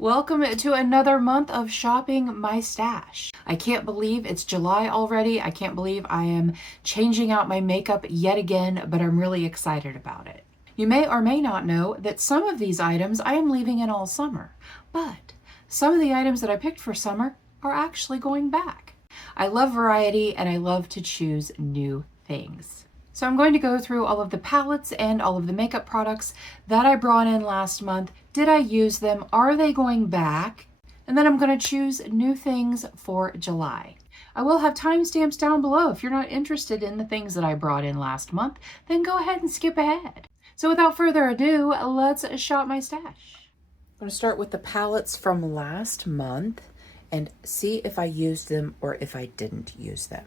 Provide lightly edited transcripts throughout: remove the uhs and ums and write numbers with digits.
Welcome to another month of shopping my stash. I can't believe it's July already. I can't believe I am changing out my makeup yet again, but I'm really excited about it. You may or may not know that some of these items I am leaving in all summer, but some of the items that I picked for summer are actually going back. I love variety and I love to choose new things. So I'm going to go through all of the palettes and all of the makeup products that I brought in last month. Did I use them? Are they going back? And then I'm going to choose new things for July. I will have timestamps down below. If you're not interested in the things that I brought in last month, then go ahead and skip ahead. So without further ado, let's shop my stash. I'm going to start with the palettes from last month and see if I used them or if I didn't use them.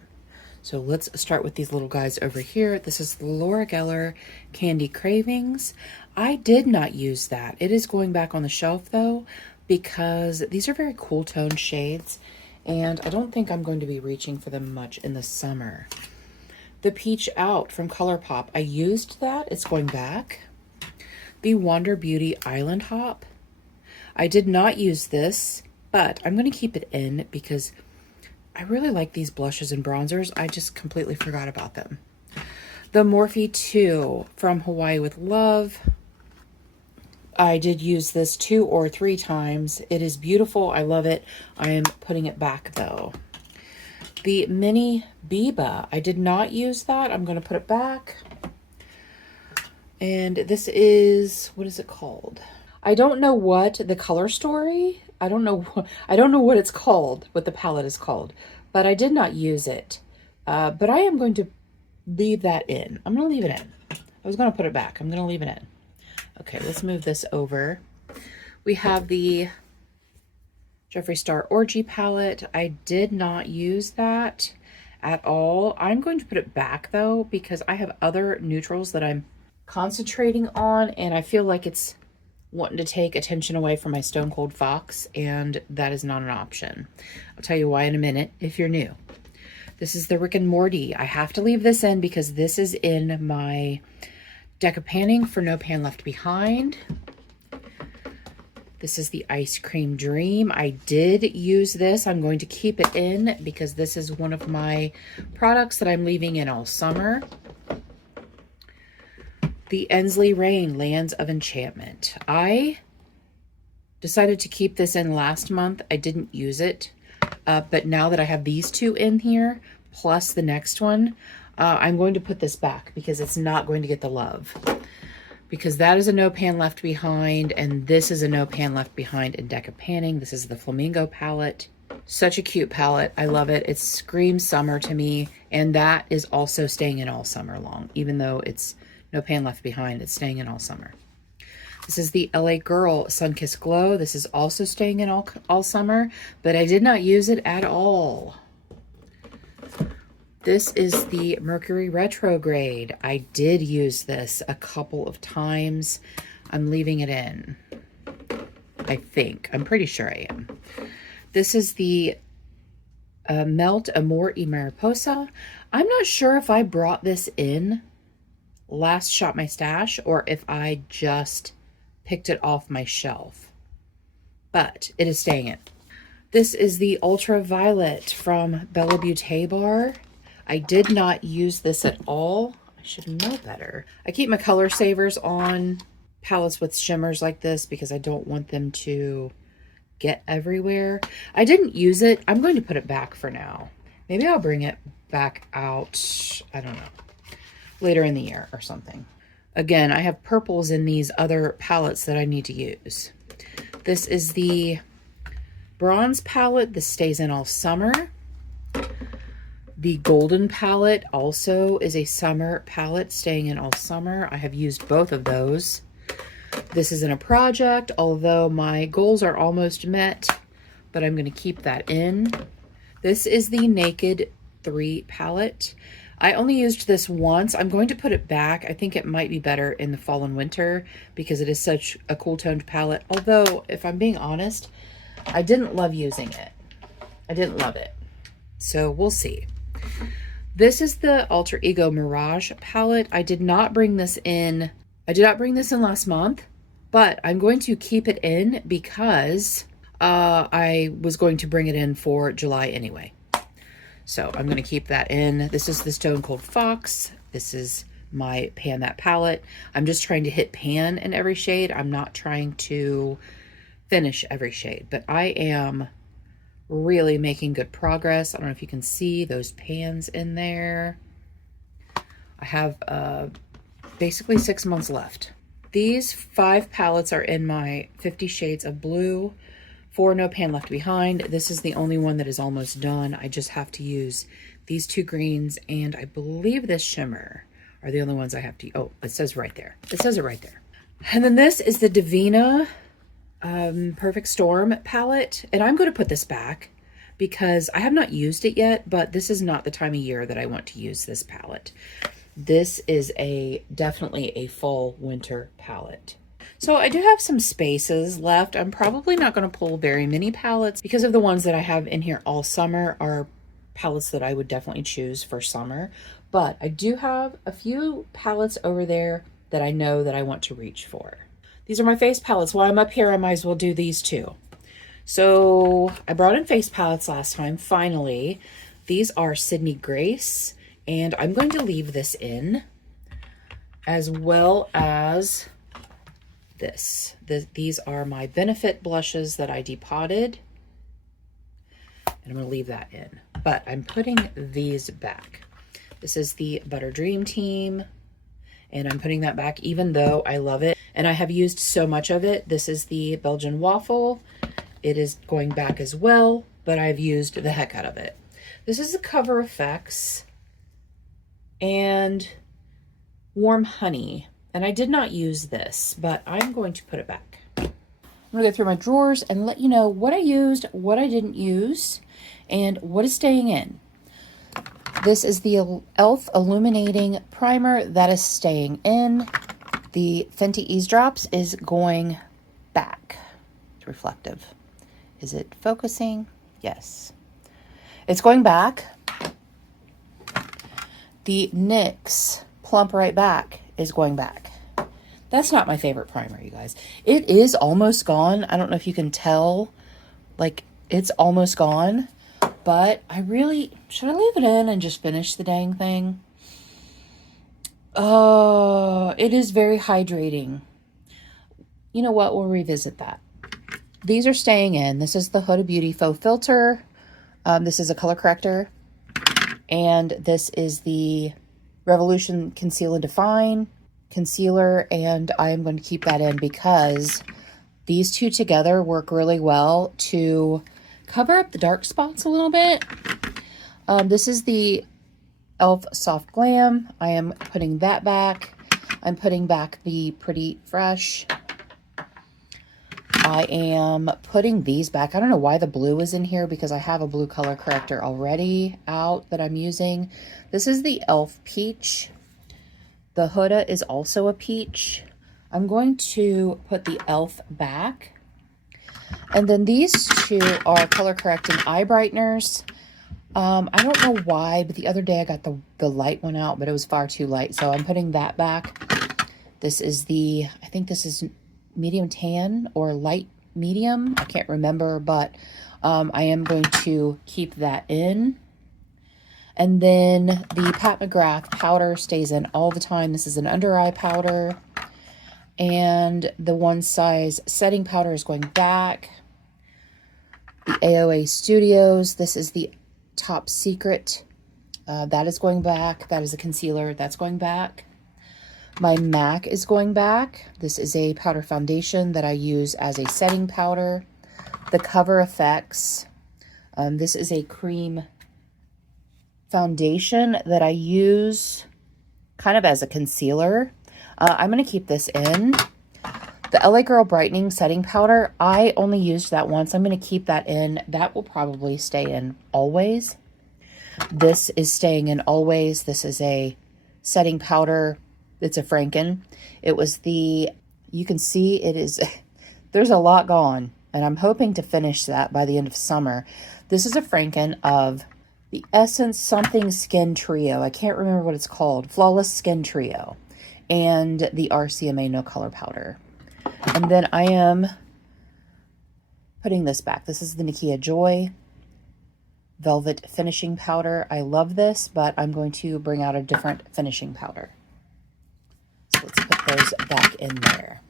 So let's start with these little guys over here. This is the Laura Geller Candy Cravings. I did not use that. It is going back on the shelf though, because these are very cool tone shades and I don't think I'm going to be reaching for them much in the summer. The Peach Out from ColourPop, I used that. It's going back. The Wander Beauty Island Hop. I did not use this, but I'm going to keep it in because I really like these blushes and bronzers. I just completely forgot about them. The Morphe 2 from Hawaii with Love. I did use this 2 or 3 times. It is beautiful. I love it. I am putting it back though. The Mini Biba. I did not use that. I'm going to put it back. And this is, what is it called? I don't know what the color story. I don't know what it's called, what the palette is called, but I did not use it. But I am going to leave that in. I'm going to leave it in. I was going to put it back. I'm going to leave it in. Okay, let's move this over. We have the Jeffree Star Orgy palette. I did not use that at all. I'm going to put it back though, because I have other neutrals that I'm concentrating on, and I feel like it's wanting to take attention away from my Stone Cold Fox, and that is not an option. I'll tell you why in a minute if you're new. This is the Rick and Morty. I have to leave this in because this is in my deck of panning for No Pan Left Behind. This is the Ice Cream Dream. I did use this. I'm going to keep it in because this is one of my products that I'm leaving in all summer. The Ensley Rain Lands of Enchantment. I decided to keep this in last month. I didn't use it, but now that I have these two in here, plus the next one, I'm going to put this back because it's not going to get the love. Because that is a No Pan Left Behind, and this is a No Pan Left Behind in Deck of Panning. This is the Flamingo palette. Such a cute palette. I love it. It screams summer to me, and that is also staying in all summer long, even though it's No Pan Left Behind. It's staying in all summer. This is the LA Girl Sunkissed Glow. This is also staying in all summer, but I did not use it at all. This is the Mercury Retrograde. I did use this a couple of times. I'm leaving it in. I think. I'm pretty sure I am. This is the Melt Amor y Mariposa. I'm not sure if I brought this in last Shop My Stash or if I just picked it off my shelf, but it is staying in. This is the Ultraviolet from Bella Beauté Bar. I did not use this at all. I should know better. I keep my color savers on palettes with shimmers like this because I don't want them to get everywhere. I didn't use it. I'm going to put it back for now. Maybe I'll bring it back out, I don't know, later in the year or something. Again, I have purples in these other palettes that I need to use. This is the Bronze palette. This stays in all summer. The Golden palette also is a summer palette staying in all summer. I have used both of those. This is in a project, although my goals are almost met, but I'm going to keep that in. This is the Naked 3 palette. I only used this once. I'm going to put it back. I think it might be better in the fall and winter because it is such a cool toned palette. Although, if I'm being honest, I didn't love using it. I didn't love it. So we'll see. This is the Alter Ego Mirage palette. I did not bring this in. I did not bring this in last month. But I'm going to keep it in because I was going to bring it in for July anyway. So I'm going to keep that in. This is the Stone Cold Fox. This is my Pan That palette. I'm just trying to hit pan in every shade. I'm not trying to finish every shade, but I am really making good progress. I don't know if you can see those pans in there. I have basically 6 months left. These 5 palettes are in my 50 Shades of Blue for No Pan Left Behind. This is the only one that is almost done. I just have to use these 2 greens, and I believe this shimmer are the only ones I have to, oh, it says right there. It says it right there. And then this is the Divina Perfect Storm palette, and I'm going to put this back because I have not used it yet, but this is not the time of year that I want to use this palette. This is definitely a fall winter palette. So I do have some spaces left. I'm probably not going to pull very many palettes because of the ones that I have in here all summer are palettes that I would definitely choose for summer. But I do have a few palettes over there that I know that I want to reach for. These are my face palettes. While I'm up here, I might as well do these too. So I brought in face palettes last time, finally. These are Sydney Grace, and I'm going to leave this in, as well as this. These are my Benefit blushes that I depotted, and I'm going to leave that in. But I'm putting these back. This is the Butter Dream Team, and I'm putting that back even though I love it. And I have used so much of it. This is the Belgian Waffle. It is going back as well, but I've used the heck out of it. This is the Cover FX and Warm Honey. And I did not use this, but I'm going to put it back. I'm going to go through my drawers and let you know what I used, what I didn't use, and what is staying in. This is the e.l.f. Illuminating Primer that is staying in. The Fenty Eavesdrops is going back. It's reflective. Is it focusing? Yes. It's going back. The NYX Plump Right Back is going back. That's not my favorite primer, you guys. It is almost gone. I don't know if you can tell. Like, it's almost gone. But I really... Should I leave it in and just finish the dang thing? It is very hydrating. You know what? We'll revisit that. These are staying in. This is the Huda Beauty Faux Filter. This is a color corrector. And this is the Revolution Conceal and Define concealer. And I am going to keep that in because these two together work really well to cover up the dark spots a little bit. This is the e.l.f. Soft Glam. I am putting that back. I'm putting back the Pretty Fresh. I am putting these back. I don't know why the blue is in here because I have a blue color corrector already out that I'm using. This is the e.l.f. Peach. The Huda is also a peach. I'm going to put the e.l.f. back. And then these two are color correcting eye brighteners. I don't know why, but the other day I got the light one out, but it was far too light. So I'm putting that back. This is I think this is medium tan or light medium. I can't remember, but I am going to keep that in. And then the Pat McGrath powder stays in all the time. This is an under eye powder. And the One Size setting powder is going back. The AOA Studios, this is the Top Secret. That is going back. That is a concealer. That's going back. My MAC is going back. This is a powder foundation that I use as a setting powder. The Cover FX. This is a cream foundation that I use kind of as a concealer. I'm going to keep this in. The LA Girl Brightening Setting Powder, I only used that once. I'm going to keep that in. That will probably stay in always. This is staying in always. This is a setting powder. It's a Franken. It was you can see it is, there's a lot gone. And I'm hoping to finish that by the end of summer. This is a Franken of the Essence Something Skin Trio. I can't remember what it's called. Flawless Skin Trio. And the RCMA No Color Powder. And then I am putting this back. This is the Nikia Joy Velvet Finishing Powder. I love this, but I'm going to bring out a different finishing powder. So let's put those back in there.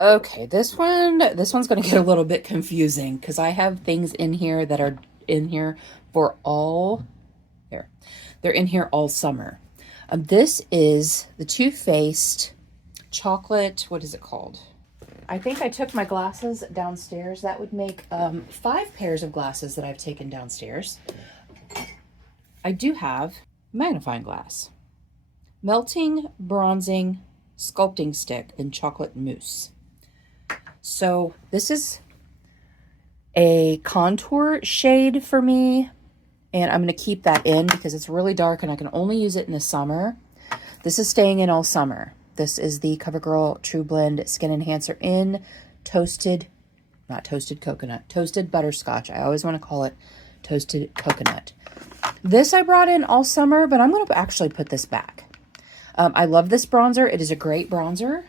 Okay, this one's going to get a little bit confusing because I have things in here that are in here for all, here, they're in here all summer. This is the Too Faced chocolate, what is it called? I think I took my glasses downstairs. That would make 5 pairs of glasses that I've taken downstairs. I do have magnifying glass, melting, bronzing, sculpting stick, and chocolate mousse. So this is a contour shade for me, and I'm going to keep that in because it's really dark and I can only use it in the summer. This is staying in all summer. This is the CoverGirl True Blend Skin Enhancer in toasted, not toasted coconut, toasted butterscotch. I always want to call it toasted coconut. This I brought in all summer, but I'm going to actually put this back. I love this bronzer. It is a great bronzer.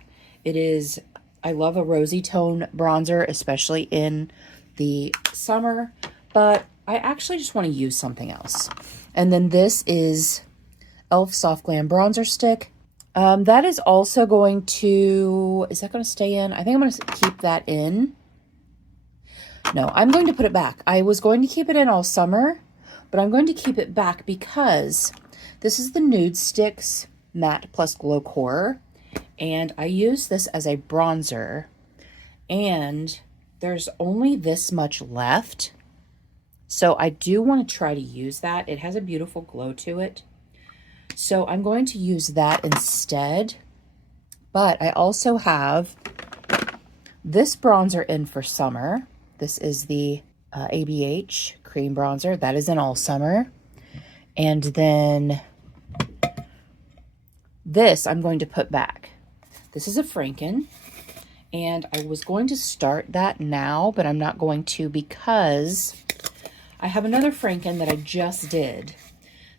I love a rosy tone bronzer, especially in the summer, but I actually just want to use something else. And then this is e.l.f. Soft Glam Bronzer Stick. That is also going to, is that going to stay in? I think I'm going to keep that in. No, I'm going to put it back. I was going to keep it in all summer, but I'm going to keep it back because this is the Nude Sticks Matte Plus Glow Core, and I use this as a bronzer, and there's only this much left. So I do want to try to use that. It has a beautiful glow to it. So I'm going to use that instead. But I also have this bronzer in for summer. This is the ABH Cream Bronzer. That is in all summer. And then this I'm going to put back. This is a Franken. And I was going to start that now, but I'm not going to because I have another Franken that I just did.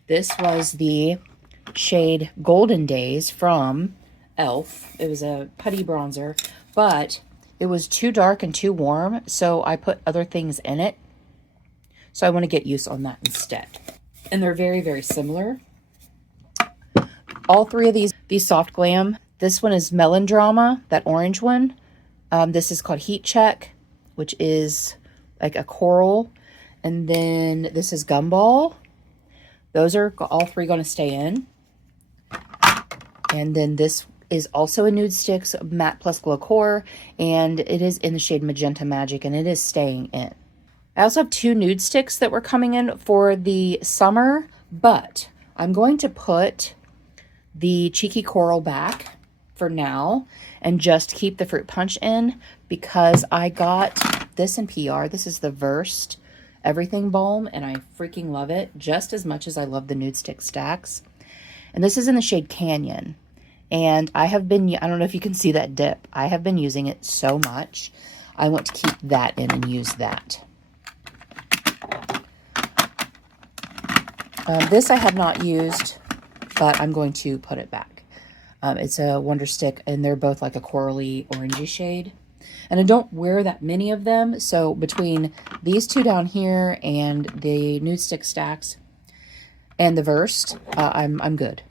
This was the shade Golden Days from e.l.f. It was a putty bronzer, but it was too dark and too warm, so I put other things in it. So I want to get use on that instead. And they're very, very similar. All 3 of these Soft Glam. This one is Melodrama, that orange one. This is called Heat Check, which is like a coral. And then this is Gumball. Those are all 3 going to stay in. And then this is also a Nude Sticks Matte Plus Glow Core, and it is in the shade Magenta Magic, and it is staying in. I also have 2 nude sticks that were coming in for the summer, but I'm going to put the Cheeky Coral back for now and just keep the Fruit Punch in because I got this in PR. This is the Versed Everything Balm, and I freaking love it just as much as I love the Nude Stick Stacks. And this is in the shade Canyon. And I don't know if you can see that dip. I have been using it so much. I want to keep that in and use that. This I have not used, but I'm going to put it back. It's a Wonder Stick, and they're both like a corally orangey shade. And I don't wear that many of them, so between these 2 down here and the Nude Stick Stacks and the Versed, I'm good.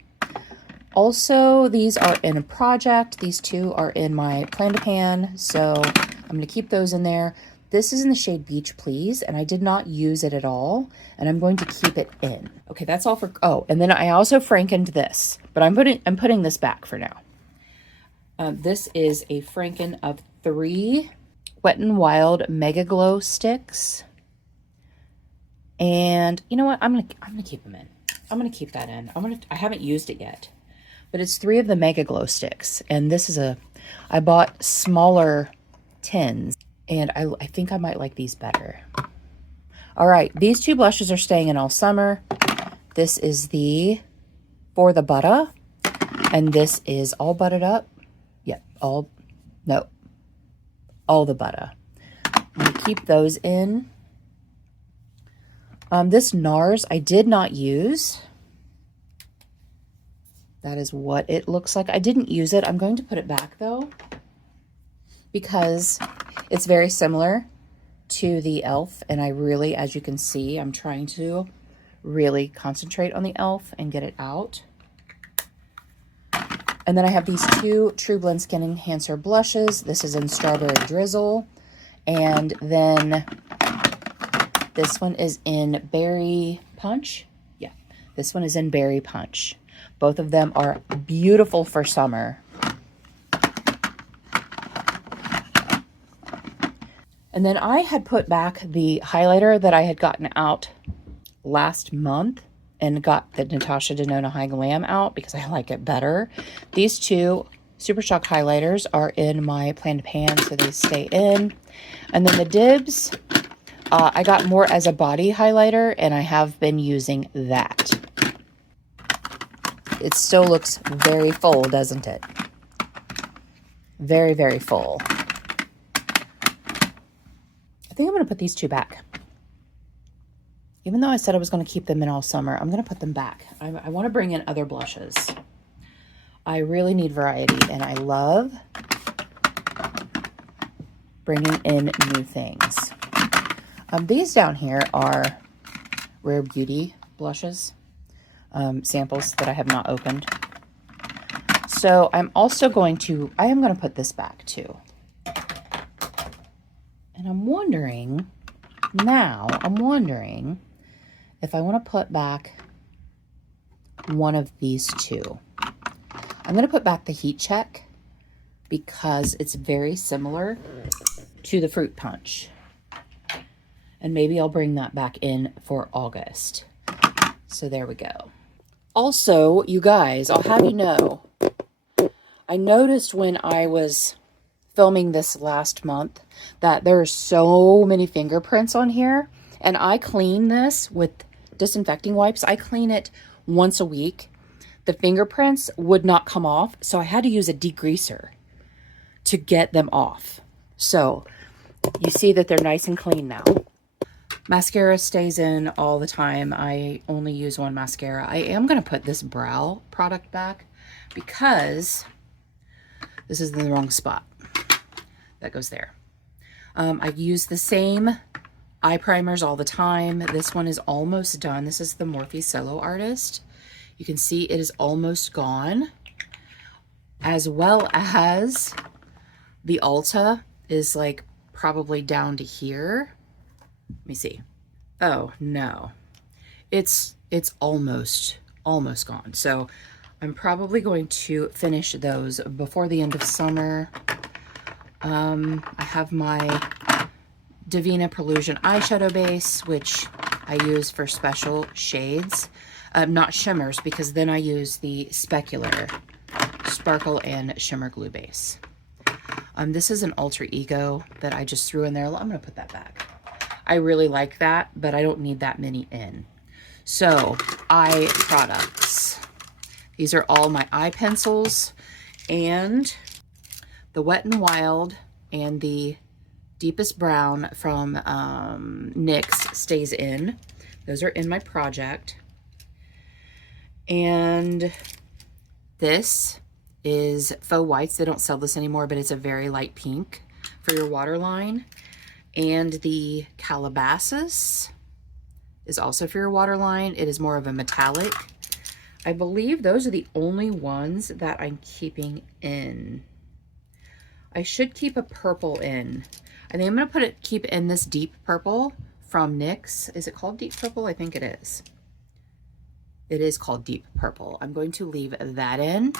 Also, these are in a project. These 2 are in my Plan to Pan, so I'm going to keep those in there. This is in the shade Beach Please, and I did not use it at all, and I'm going to keep it in. Okay, that's all for, oh, and then I also Frankened this, but I'm putting this back for now. This is a Franken of 3 Wet n Wild Mega Glow sticks. And you know what? I'm gonna keep them in. I'm gonna keep that in. I haven't used it yet. But it's 3 of the Mega Glow sticks. And this is I bought smaller tins. And I think I might like these better. All right, these 2 blushes are staying in all summer. This is For the Butter. And this is all buttered up. Yep, all the butter. I'm going to keep those in. This NARS I did not use. That is what it looks like. I didn't use it. I'm going to put it back though, because it's very similar to the e.l.f. And I really, as you can see, I'm trying to really concentrate on the e.l.f. and get it out. And then I have these two True Blend Skin Enhancer blushes. This is in Strawberry Drizzle. And then this one is in Berry Punch. Yeah, this one is in Berry Punch. Both of them are beautiful for summer. And then I had put back the highlighter that I had gotten out last month and got the Natasha Denona High Glam out because I like it better. These two Super Shock highlighters are in my Plan to Pan, so they stay in. And then the Dibs, I got more as a body highlighter, and I have been using that. It still looks very full, doesn't it? Very, very full. I think I'm going to put these two back. Even though I said I was going to keep them in all summer, I'm going to put them back. I want to bring in other blushes. I really need variety, and I love bringing in new things. These down here are Rare Beauty blushes, samples that I have not opened. So I am going to put this back too. And I'm wondering if I want to put back one of these two. I'm going to put back the Heat Check because it's very similar to the Fruit Punch. And maybe I'll bring that back in for August. So there we go. Also, you guys, I'll have you know, I noticed when I was filming this last month that there are so many fingerprints on here. And I clean this with disinfecting wipes. I clean it once a week. The fingerprints would not come off, so I had to use a degreaser to get them off. So you see that they're nice and clean now. Mascara stays in all the time. I only use one mascara. I am going to put this brow product back because this is in the wrong spot. That goes there. I use the same eye primers all the time. This one is almost done. This is the Morphe Solo Artist. You can see it is almost gone, as well as the Ulta is like probably down to here. Let me see. Oh no, it's almost gone. So I'm probably going to finish those before the end of summer. I have my Divina Prelusion eyeshadow base, which I use for special shades, not shimmers, because then I use the Specular Sparkle and Shimmer Glue base. This is an Alter Ego that I just threw in there. I'm going to put that back. I really like that, but I don't need that many in. So, eye products. These are all my eye pencils, and the Wet n Wild and the Deepest Brown from NYX stays in. Those are in my project. And this is Faux Whites. They don't sell this anymore, but it's a very light pink for your waterline. And the Calabasas is also for your waterline. It is more of a metallic. I believe those are the only ones that I'm keeping in. I should keep a purple in. I think I'm going to keep in this deep purple from NYX. Is it called deep purple? I think it is. It is called deep purple. I'm going to leave that in.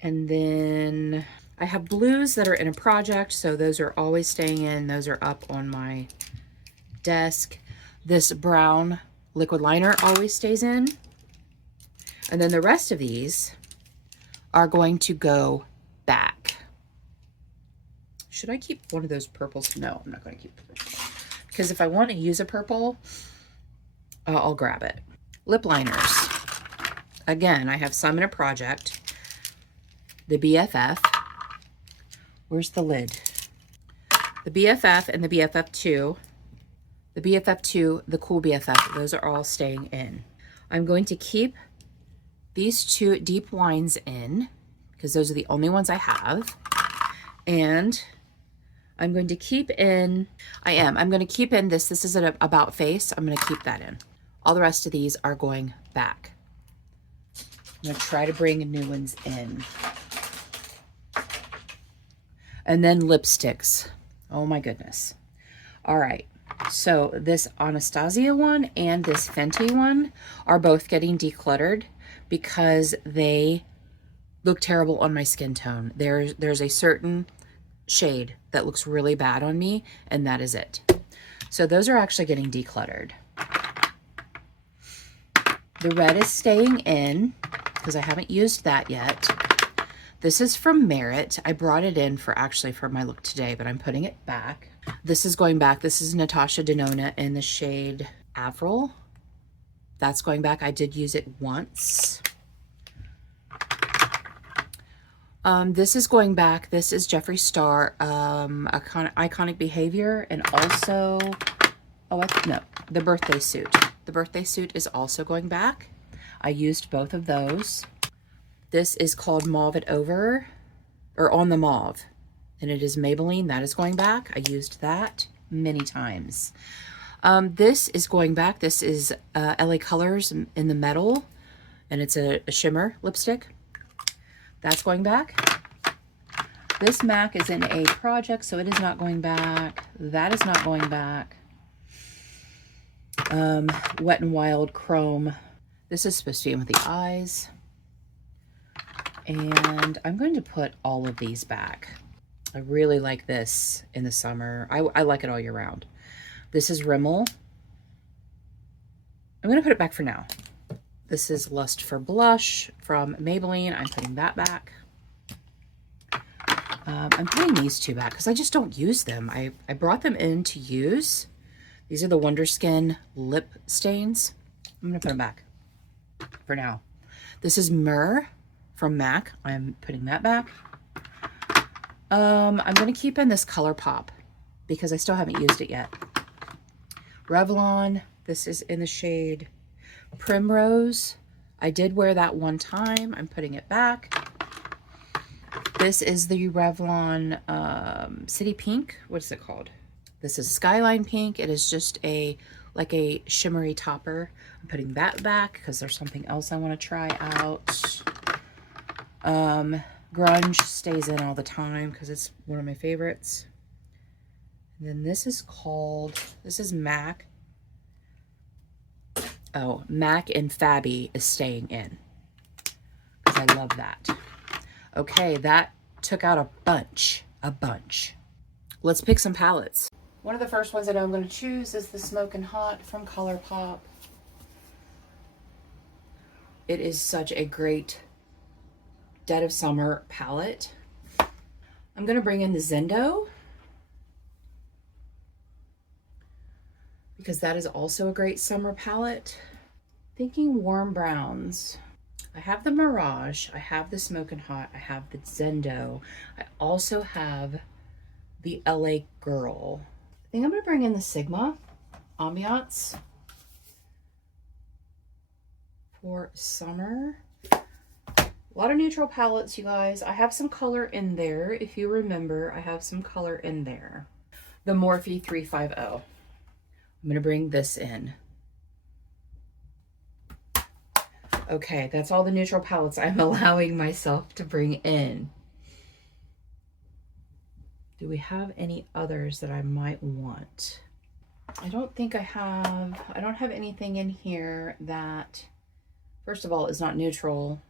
And then I have blues that are in a project, so those are always staying in. Those are up on my desk. This brown liquid liner always stays in. And then the rest of these are going to go back. Should I keep one of those purples? No, I'm not going to keep the purple. Because if I want to use a purple, I'll grab it. Lip liners. Again, I have some in a project. The BFF. Where's the lid? The BFF and the BFF2. The BFF2, the Cool BFF, those are all staying in. I'm going to keep these two deep lines in because those are the only ones I have. And I'm going to keep in, I'm going to keep in this. This is an about face. I'm going to keep that in. All the rest of these are going back. I'm going to try to bring new ones in. And then lipsticks. Oh my goodness. All right. So this Anastasia one and this Fenty one are both getting decluttered because they look terrible on my skin tone. There's a certain shade that looks really bad on me, and that is it. So those are actually getting decluttered. The red is staying in because I haven't used that yet. This is from Merit. I brought it in for my look today, but I'm putting it back. This is going back. This is Natasha Denona in the shade Avril. That's going back. I did use it once. This is going back. This is Jeffree Star, Iconic Behavior, and also, the birthday suit. The birthday suit is also going back. I used both of those. This is called Mauve It Over, or On the Mauve, and it is Maybelline. That is going back. I used that many times. This is going back. This is LA Colors in the metal, and it's a shimmer lipstick. That's going back. This MAC is in a project, so it is not going back. That is not going back. Wet n Wild Chrome. This is supposed to be in with the eyes. And I'm going to put all of these back. I really like this in the summer. I like it all year round. This is Rimmel. I'm going to put it back for now. This is Lust for Blush from Maybelline. I'm putting that back. I'm putting these two back because I just don't use them. I brought them in to use. These are the Wonder Skin lip stains. I'm going to put them back for now. This is Myrrh from MAC. I'm putting that back. I'm going to keep in this ColourPop because I still haven't used it yet. Revlon. This is in the shade Primrose. I did wear that one time. I'm putting it back. This is the Revlon City Pink. What is it called? This is Skyline Pink. It is just like a shimmery topper. I'm putting that back because there's something else I want to try out. Grunge stays in all the time because it's one of my favorites. And then this is MAC. Oh, MAC and Fabby is staying in because I love that. Okay, that took out a bunch. Let's pick some palettes. One of the first ones I know I'm going to choose is the Smokin' Hot from ColourPop. It is such a great dead of summer palette. I'm going to bring in the Zendo because that is also a great summer palette. Thinking warm browns. I have the Mirage, I have the Smokin' Hot, I have the Zendo. I also have the LA Girl. I think I'm going to bring in the Sigma Ambiance for summer. A lot of neutral palettes, you guys. I have some color in there. If you remember, I have some color in there. The Morphe 350. I'm going to bring this in. Okay, that's all the neutral palettes I'm allowing myself to bring in. Do we have any others that I might want? I don't think I don't have anything in here that, first of all, is not neutral.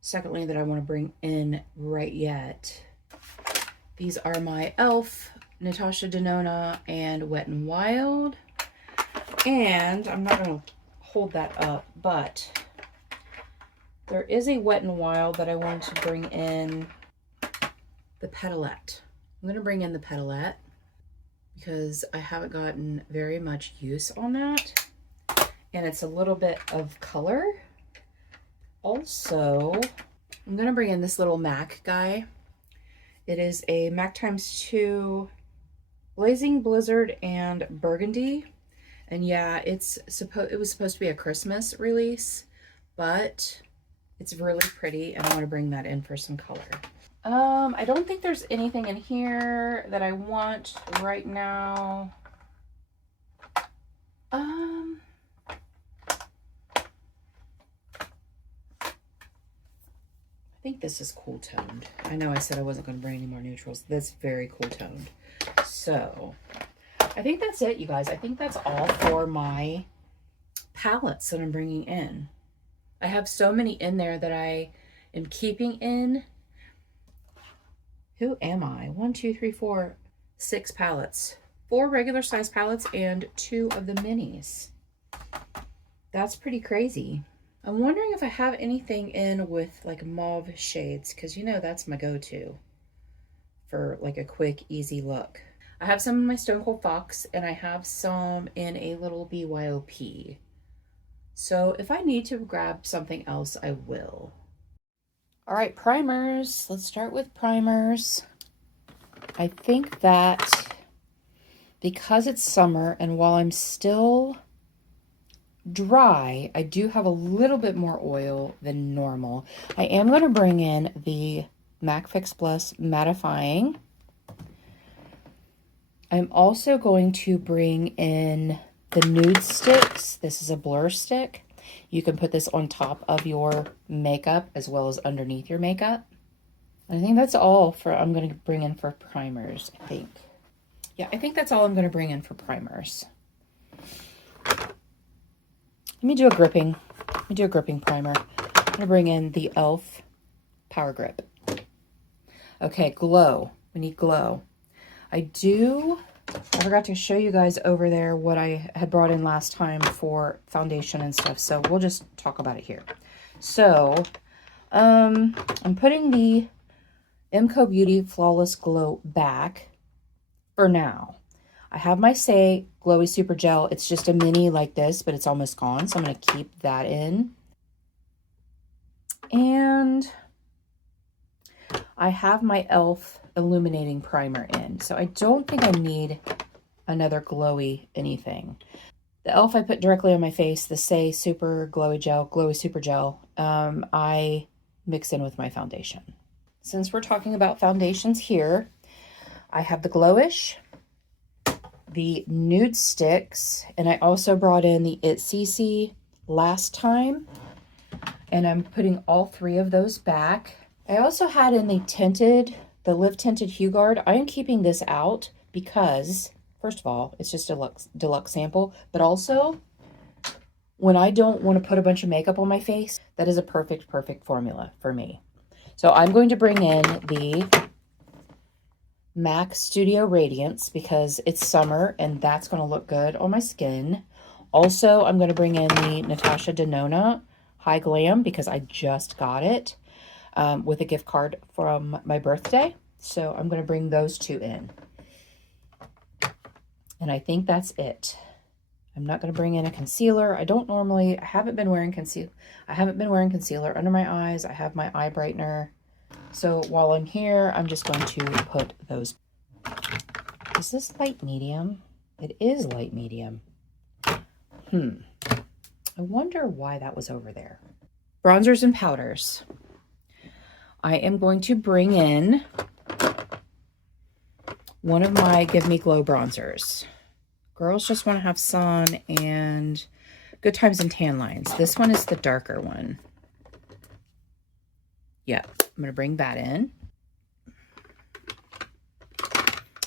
Secondly, that I want to bring in right yet. These are my e.l.f., Natasha Denona, and Wet n Wild. And I'm not going to hold that up, but there is a Wet n Wild that I want to bring in, the Petalette. I'm going to bring in the Petalette because I haven't gotten very much use on that. And it's a little bit of color. Also, I'm going to bring in this little MAC guy. It is a MAC ×2 Blazing Blizzard and Burgundy. And yeah, it was supposed to be a Christmas release, but it's really pretty and I want to bring that in for some color. I don't think there's anything in here that I want right now. I think this is cool toned. I know I said I wasn't going to bring any more neutrals. That's very cool toned. So I think that's it, you guys. I think that's all for my palettes that I'm bringing in. I have so many in there that I am keeping in. Who am I? 1, 2, 3, 4, 6 palettes. 4 regular size palettes and 2 of the minis. That's pretty crazy. I'm wondering if I have anything in with like mauve shades, because you know that's my go-to for like a quick, easy look. I have some in my Stone Cold Fox, and I have some in a little BYOP. So if I need to grab something else, I will. All right, primers. Let's start with primers. I think that because it's summer and while I'm still dry, I do have a little bit more oil than normal. I am going to bring in the MAC Fix Plus mattifying. I'm also going to bring in the nude sticks. This is a blur stick. You can put this on top of your makeup as well as underneath your makeup. I think that's all for I'm going to bring in for primers, I think. Yeah, I think that's all I'm going to bring in for primers. Let me do a gripping primer. I'm going to bring in the e.l.f. Power Grip. Okay, glow. We need glow. I forgot to show you guys over there what I had brought in last time for foundation and stuff, so we'll just talk about it here. So, I'm putting the MCO Beauty Flawless Glow back for now. I have my Say Glowy Super Gel. It's just a mini like this, but it's almost gone, so I'm going to keep that in. And I have my e.l.f. Illuminating Primer in, so I don't think I need another glowy anything. The e.l.f. I put directly on my face. The Say Super Glowy Super Gel, I mix in with my foundation. Since we're talking about foundations here, I have the Glowish, the nude sticks, and I also brought in the It CC last time, and I'm putting all 3 of those back. I also had in the Live Tinted Hugard. I am keeping this out because, first of all, it's just a deluxe sample, but also when I don't want to put a bunch of makeup on my face, that is a perfect formula for me. So I'm going to bring in the MAC Studio Radiance because it's summer and that's going to look good on my skin. Also, I'm going to bring in the Natasha Denona High Glam because I just got it with a gift card from my birthday. So I'm going to bring those 2 in. And I think that's it. I'm not going to bring in a concealer. I haven't been wearing concealer under my eyes. I have my eye brightener. So while I'm here, I'm just going to put those. Is this light medium? It is light medium. I wonder why that was over there. Bronzers and powders. I am going to bring in one of my Give Me Glow bronzers. Girls just want to have sun and good times and tan lines. This one is the darker one. Yeah, I'm going to bring that in.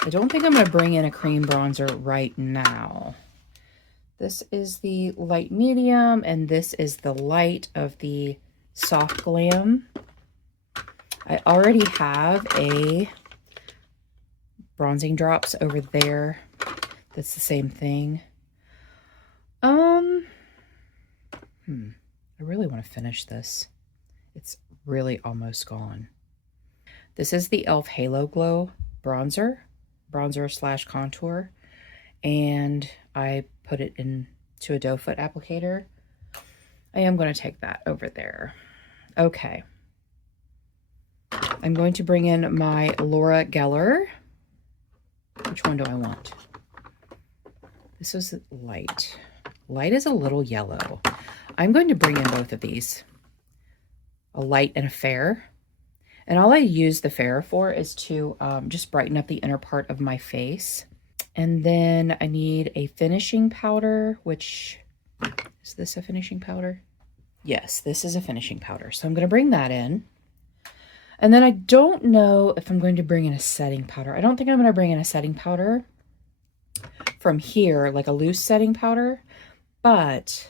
I don't think I'm going to bring in a cream bronzer right now. This is the light medium, and this is the light of the soft glam. I already have a bronzing drops over there. That's the same thing. I really want to finish this. It's really almost gone. This is the e.l.f. Halo Glow bronzer / contour, and I put it into a doe foot applicator. I am going to take that over there. Okay. I'm going to bring in my Laura Geller. Which one do I want? This is light. Light is a little yellow. I'm going to bring in both of these. A light and a fair. And all I use the Farrah for is to just brighten up the inner part of my face. And then I need a finishing powder, which, is this a finishing powder? Yes, this is a finishing powder. So I'm going to bring that in. And then I don't know if I'm going to bring in a setting powder. I don't think I'm going to bring in a setting powder from here, like a loose setting powder, but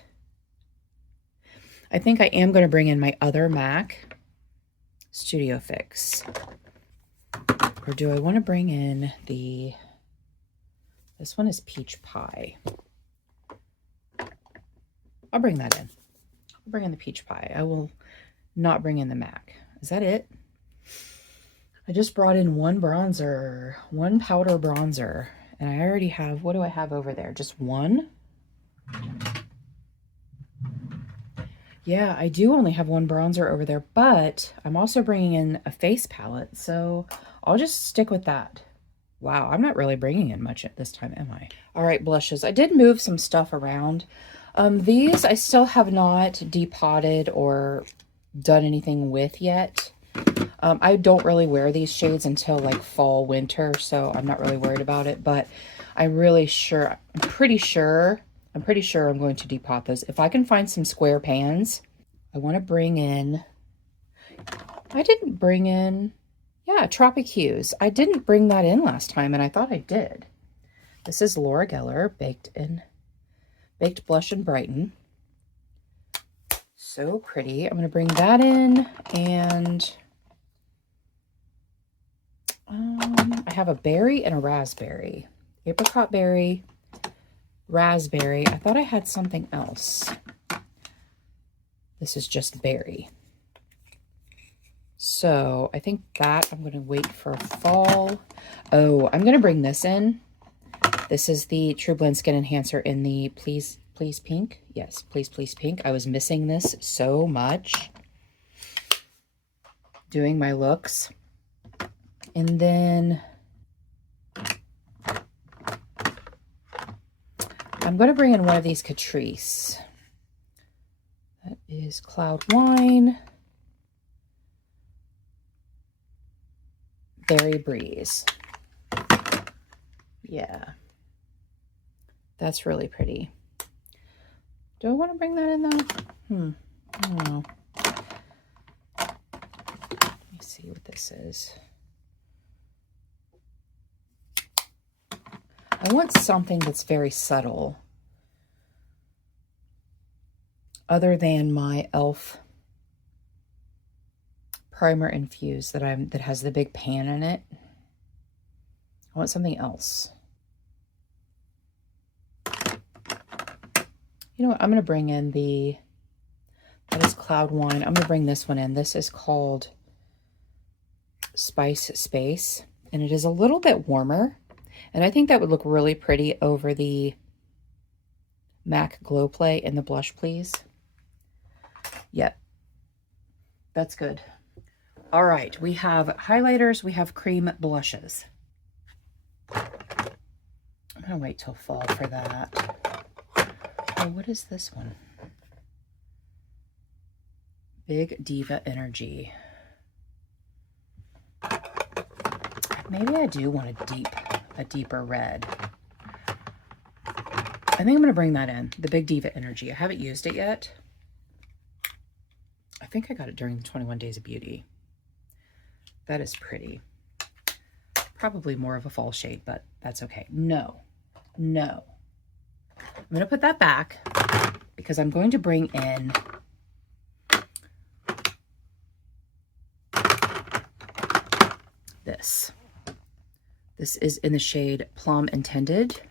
I think I am going to bring in my other MAC Studio Fix. Or do I want to bring in this one is Peach Pie. I'll bring that in. I'll bring in the Peach Pie. I will not bring in the MAC. Is that it? I just brought in one bronzer, one powder bronzer, and I already have, what do I have over there? Just one? Yeah, I do only have one bronzer over there, but I'm also bringing in a face palette, so I'll just stick with that. Wow, I'm not really bringing in much at this time, am I? All right, blushes. I did move some stuff around. These I still have not depotted or done anything with yet. I don't really wear these shades until like fall, winter, so I'm not really worried about it, but I'm pretty sure I'm going to depot those. If I can find some square pans, I want to bring in, I didn't bring in, yeah, Tropic Hues. I didn't bring that in last time, and I thought I did. This is Laura Geller Baked Blush and Brighten. So pretty. I'm going to bring that in, and I have a berry and a raspberry. Apricot berry, raspberry. I thought I had something else. This is just berry. So I think that I'm going to wait for fall. Oh, I'm going to bring this in. This is the True Blend Skin Enhancer in the Please Please Pink. Yes, Please Please Pink. I was missing this so much doing my looks. And then I'm going to bring in one of these Catrice. That is Cloud Wine. Berry Breeze. Yeah. That's really pretty. Do I want to bring that in though? I don't know. Let me see what this is. I want something that's very subtle, other than my e.l.f. primer infused that has the big pan in it. I want something else. You know what? I'm going to bring in that is Cloud Wine. I'm going to bring this one in. This is called Spice Space, and it is a little bit warmer. And I think that would look really pretty over the MAC Glow Play in the Blush Please. Yep, that's good. All right, we have highlighters, we have cream blushes. I'm gonna wait till fall for that. Oh, what is this one? Big Diva Energy. Maybe I do want a deeper red. I think I'm going to bring that in, the Big Diva Energy. I haven't used it yet. I think I got it during the 21 Days of Beauty. That is pretty. Probably more of a fall shade, but that's okay. No. I'm going to put that back because I'm going to bring in this. This is in the shade Plum Intended.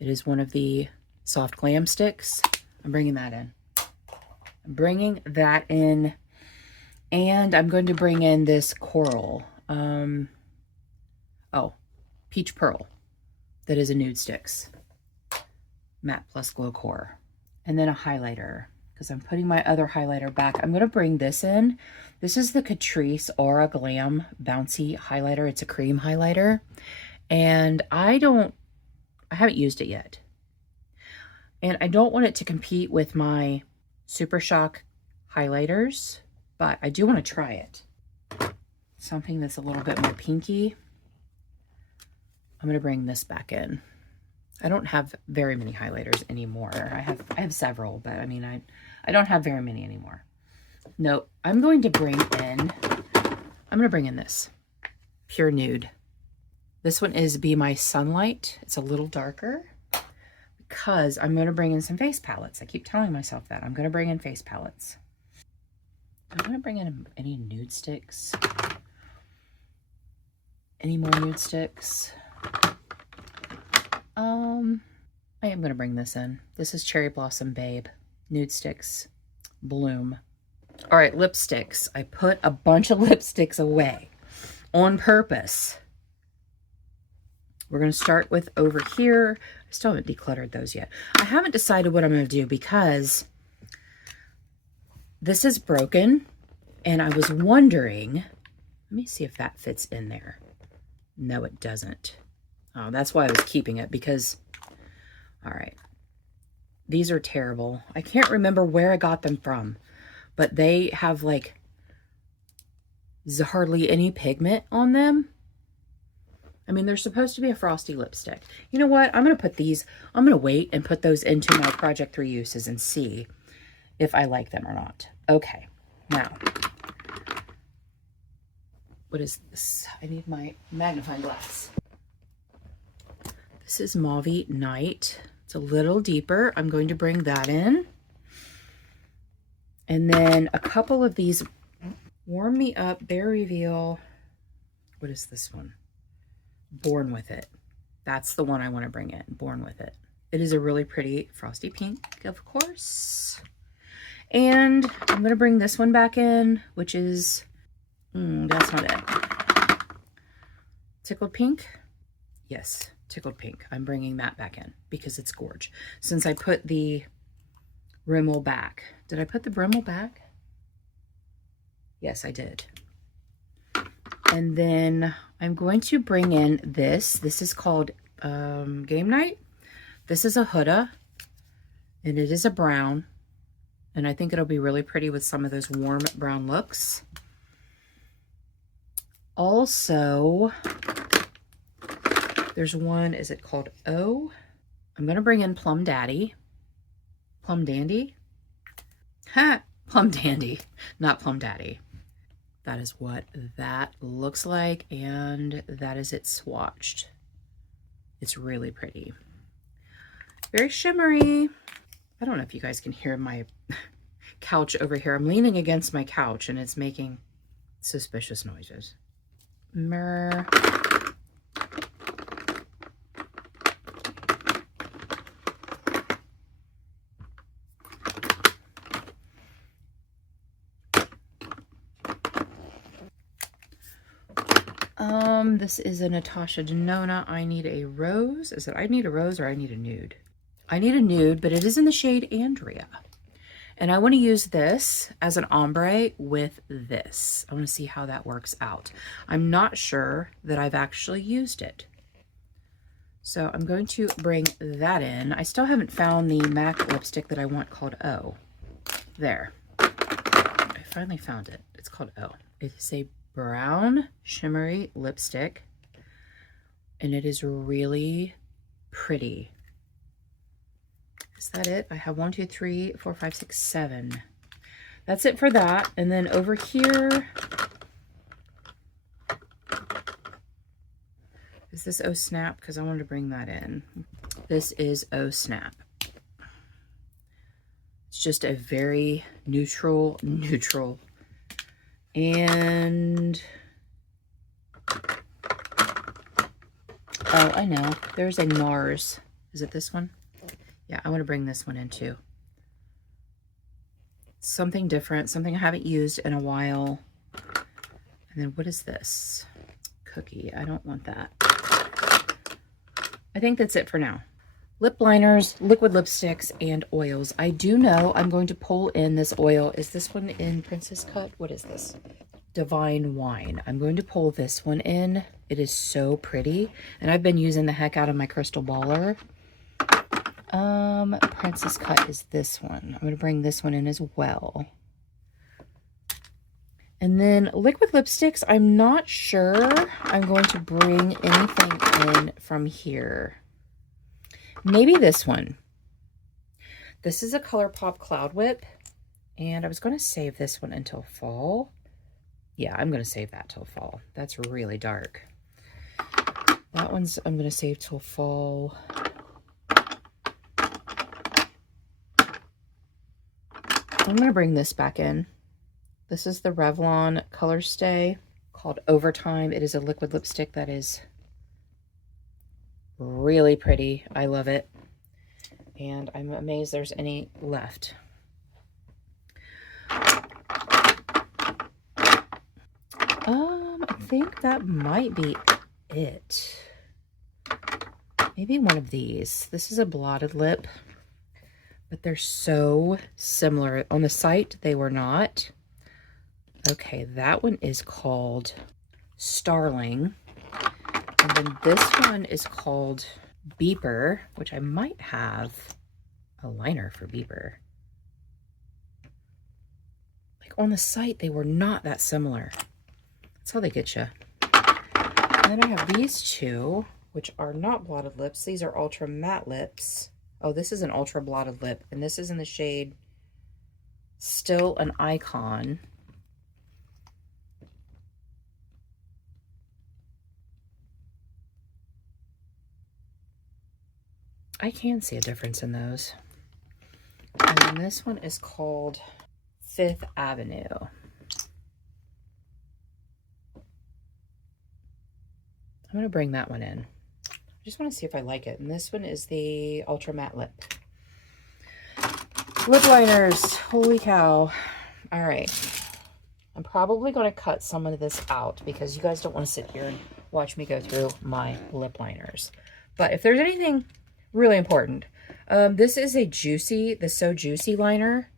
It is one of the soft glam sticks. I'm bringing that in. And I'm going to bring in this coral. Peach Pearl. That is a Nude Sticks. Matte Plus Glow Core. And then a highlighter, because I'm putting my other highlighter back. I'm going to bring this in. This is the Catrice Aura Glam Bouncy Highlighter. It's a cream highlighter. And I haven't used it yet. And I don't want it to compete with my Super Shock highlighters, but I do want to try it. something that's a little bit more pinky. I'm going to bring this back in. I don't have very many highlighters anymore. I have several, but I mean, I don't have very many anymore. No, I'm going to bring in this Pure Nude. This one is Be My Sunlight. It's a little darker because I'm going to bring in some face palettes. I keep telling myself that. I'm going to bring in face palettes. I'm going to bring in any nude sticks. Any more nude sticks? I am going to bring this in. This is Cherry Blossom Babe. Nude sticks. Bloom. All right, lipsticks. I put a bunch of lipsticks away on purpose. We're going to start with over here. I still haven't decluttered those yet. I haven't decided what I'm going to do because this is broken. And I was wondering, let me see if that fits in there. No, it doesn't. Oh, that's why I was keeping it because, all right, these are terrible. I can't remember where I got them from, but they have like hardly any pigment on them. I mean, they're supposed to be a frosty lipstick. You know what? I'm going to put these, I'm going to wait and put those into my Project 3 uses and see if I like them or not. Okay, now, what is this? I need my magnifying glass. This is Mauve Night. It's a little deeper. I'm going to bring that in. And then a couple of these Warm Me Up Bare Reveal. What is this one? Born With It. That's the one I want to bring in. Born With It. It is a really pretty frosty pink, of course. And I'm going to bring this one back in, which is, that's not it. Tickled Pink. Yes. Tickled Pink. I'm bringing that back in because it's gorge. Since I put the Rimmel back. Did I put the Rimmel back? Yes, I did. And then I'm going to bring in this. This is called Game Night. This is a Huda, and it is a brown. And I think it'll be really pretty with some of those warm brown looks. Also, there's one, is it called O? I'm going to bring in Plum Daddy. Plum Dandy? Ha! Plum Dandy, not Plum Daddy. That is what that looks like, and that is it swatched. It's really pretty. Very shimmery. I don't know if you guys can hear my couch over here. I'm leaning against my couch, and it's making suspicious noises. Mirror. This is a Natasha Denona. I Need a Rose. Is it I Need a Rose or I Need a Nude? I need a nude, but it is in the shade Andrea. And I want to use this as an ombre with this. I want to see how that works out. I'm not sure that I've actually used it. So I'm going to bring that in. I still haven't found the MAC lipstick that I want called O. There. I finally found it. It's called O. It is a brown shimmery lipstick, and it is really pretty. Is that it? I have 1, 2, 3, 4, 5, 6, 7. That's it for that. And then over here, is this Oh Snap? Because I wanted to bring that in. This is Oh Snap. It's just a very neutral. And, oh, I know. There's a NARS. Is it this one? Yeah, I want to bring this one in too. Something different, something I haven't used in a while. And then what is this? Cookie. I don't want that. I think that's it for now. Lip liners, liquid lipsticks, and oils. I do know I'm going to pull in this oil. Is this one in Princess Cut? What is this? Divine Wine. I'm going to pull this one in. It is so pretty. And I've been using the heck out of my crystal baller. Princess Cut is this one. I'm going to bring this one in as well. And then liquid lipsticks, I'm not sure I'm going to bring anything in from here. Maybe this one. This is a ColourPop Cloud Whip, and I was going to save this one until fall. Yeah, I'm going to save that till fall. That's really dark. That one's I'm going to save till fall. I'm going to bring this back in. This is the Revlon Color Stay called Overtime. It is a liquid lipstick that is really pretty. I love it. And I'm amazed there's any left. I think that might be it. Maybe one of these. This is a blotted lip, but they're so similar. On the site, they were not. Okay, that one is called Starling. And then this one is called Beeper, which I might have a liner for Beeper. Like on the site, they were not that similar. That's how they get you. And then I have these two, which are not blotted lips. These are ultra matte lips. Oh, this is an ultra blotted lip, and this is in the shade Still an Icon. I can see a difference in those. And then this one is called Fifth Avenue. I'm going to bring that one in. I just want to see if I like it. And this one is the Ultra Matte Lip. Lip liners. Holy cow. All right. I'm probably going to cut some of this out because you guys don't want to sit here and watch me go through my lip liners. But if there's anything really important, this is a the So Juicy liner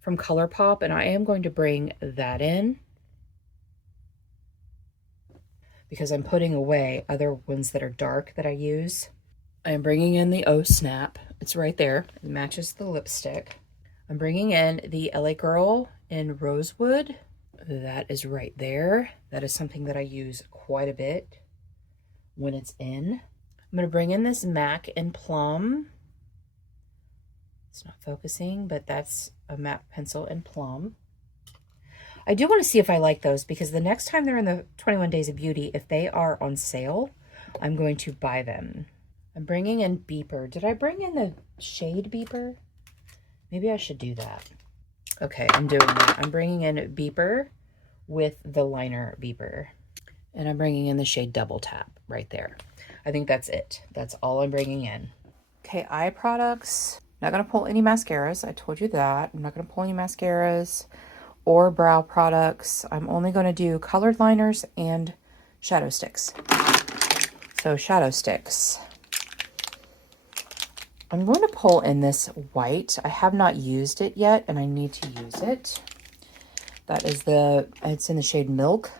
from ColourPop, and I am going to bring that in because I'm putting away other ones that are dark that I use. I am bringing in the Oh Snap. It's right there. It matches the lipstick. I'm bringing in the LA Girl in Rosewood. That is right there. That is something that I use quite a bit when it's in. I'm going to bring in this MAC in Plum. It's not focusing, but that's a matte pencil in Plum. I do want to see if I like those because the next time they're in the 21 Days of Beauty, if they are on sale, I'm going to buy them. I'm bringing in Beeper. Did I bring in the shade Beeper? Maybe I should do that. Okay, I'm doing that. I'm bringing in Beeper with the liner Beeper. And I'm bringing in the shade Double Tap right there. I think that's it. That's all I'm bringing in. Okay, eye products. Not going to pull any mascaras. I told you that. I'm not going to pull any mascaras or brow products. I'm only going to do colored liners and shadow sticks. So shadow sticks. I'm going to pull in this white. I have not used it yet, and I need to use it. That is it's in the shade Milk.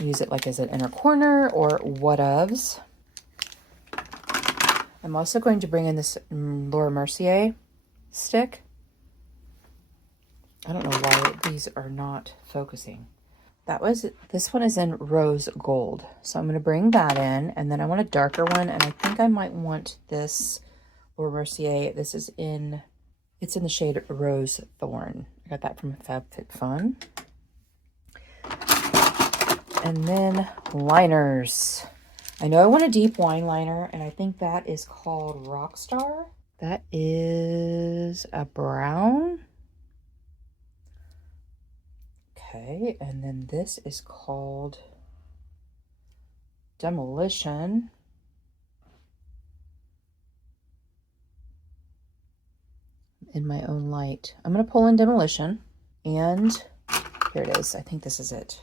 Use it like as an inner corner or whatevs. I'm also going to bring in this Laura Mercier stick. I don't know why these are not focusing. This one is in Rose Gold. So I'm going to bring that in, and then I want a darker one, and I think I might want this Laura Mercier. It's in the shade Rose Thorn. I got that from FabFitFun. And then liners. I know I want a deep wine liner, and I think that is called Rockstar. That is a brown. Okay, and then this is called Demolition. In my own light. I'm going to pull in Demolition, and here it is. I think this is it.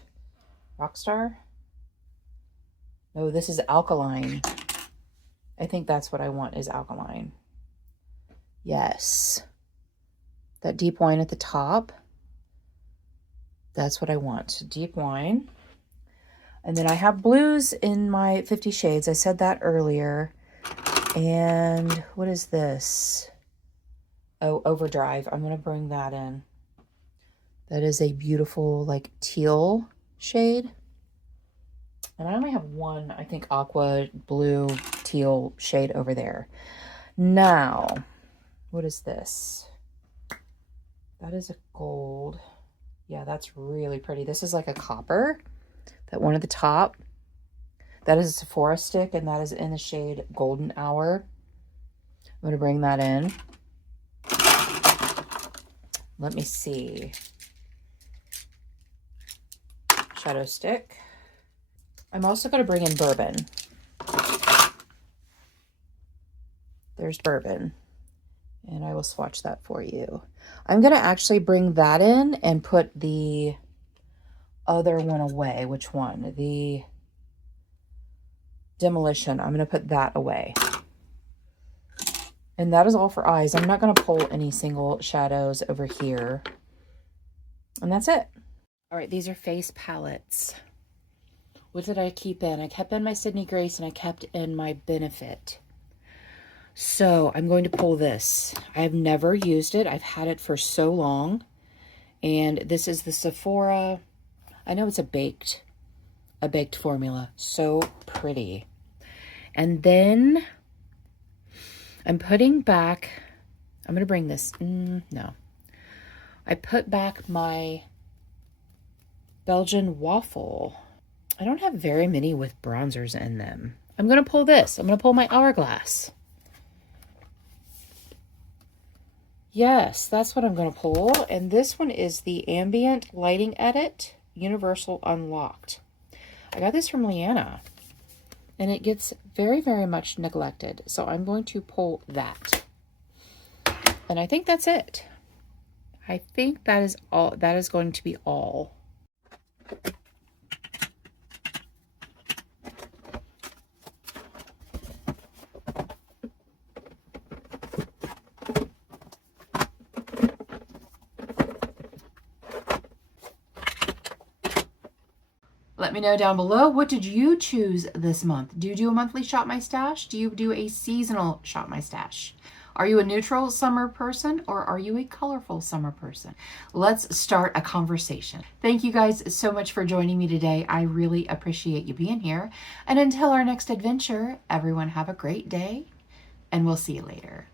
Rockstar? No, this is Alkaline. I think that's what I want is Alkaline. Yes. That deep wine at the top. That's what I want. Deep wine. And then I have blues in my 50 Shades. I said that earlier. And what is this? Oh, Overdrive. I'm going to bring that in. That is a beautiful like teal shade. And I only have one, I think, aqua blue teal shade over there. Now, what is this? That is a gold. Yeah, that's really pretty. This is like a copper. That one at the top. That is a Sephora stick, and that is in the shade Golden Hour. I'm going to bring that in. Let me see. Shadow stick. I'm also going to bring in Bourbon. There's Bourbon. And I will swatch that for you. I'm going to actually bring that in and put the other one away. Which one? The Demolition. I'm going to put that away. And that is all for eyes. I'm not going to pull any single shadows over here. And that's it. All right, these are face palettes. What did I keep in? I kept in my Sydney Grace and I kept in my Benefit. So I'm going to pull this. I've never used it. I've had it for so long. And this is the Sephora. I know it's a baked formula. So pretty. And then I'm putting back, I'm going to bring this, no. I put back my Belgian Waffle. I don't have very many with bronzers in them. I'm going to pull this. I'm going to pull my Hourglass. Yes, that's what I'm going to pull. And this one is the Ambient Lighting Edit Universal Unlocked. I got this from Leanna. And it gets very, very much neglected. So I'm going to pull that. And I think that's it. I think that is all. That is going to be all. Let me know down below, what did you choose this month? Do you do a monthly Shop My Stash? Do you do a seasonal Shop My Stash? Are you a neutral summer person or are you a colorful summer person? Let's start a conversation. Thank you guys so much for joining me today. I really appreciate you being here. And until our next adventure, everyone have a great day and we'll see you later.